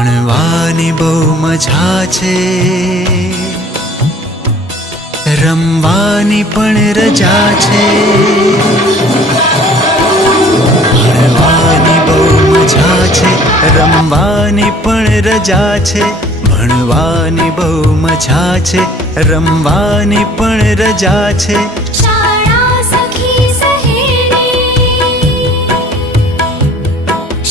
ભણવાની બહુ મજા છે, રમવાની પણ રજા છે. ભણવાની બહુ મજા છે, રમવાની પણ રજા છે. ભણવાની બહુ મજા છે, રમવાની પણ રજા છે. શાળા સખી સહેલી,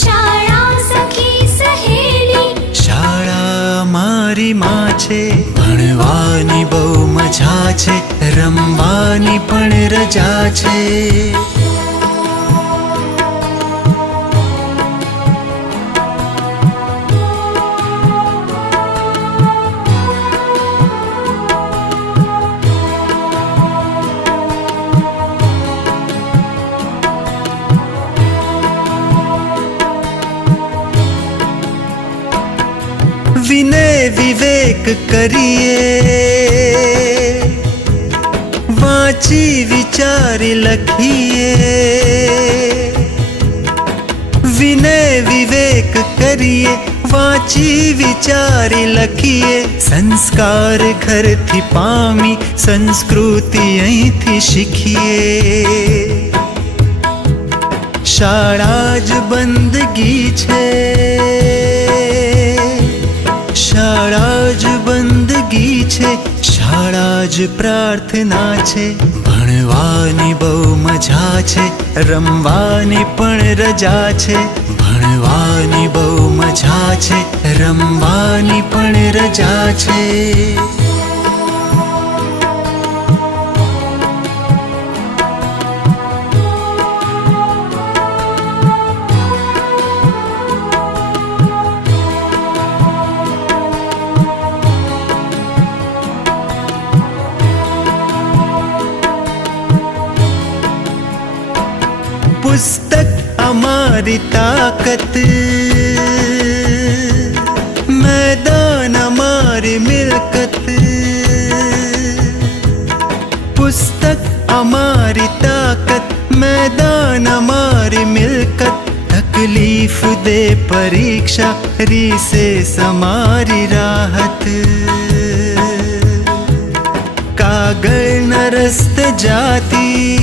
શાળા સખી સહેલી, શાળા મારી માં છે. ભણવાની બહુ મજા છે, રમવાની પણ રજા છે. વિનય વિવેક કરીએ, વાંચી વિચારી લખીએ. વિનય વિવેક કરીએ, વાંચી વિચારી લખીએ. સંસ્કાર ઘરથી પામી, સંસ્કૃતિ અહીંથી શીખીએ. શાળા જ બંદગી છે, શાળા જ બંદગી છે, શાળા જ પ્રાર્થના છે. ભણવાની બહુ મજા છે, રમવાની પણ રજા છે. ભણવાની બહુ મજા છે, રમવાની પણ રજા છે. પુસ્તક અમારી તાકત, મેદાન અમારી મિલકત. પુસ્તક અમારી તાકત, મેદાન અમારી મિલકત. તકલીફ દે પરીક્ષા, રિસેસ અમારી રાહત. કાગળના રસ્તે જાતી,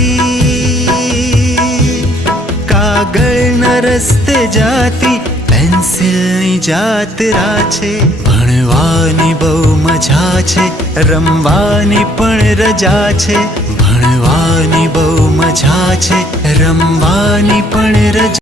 કાગળના રસ્તે જાતી, પેન્સિલની જાત્રા છે. ભણવાની બહુ મજા છે, રમવાની પણ રજા છે. ભણવાની બહુ મજા છે, રમવાની પણ રજા.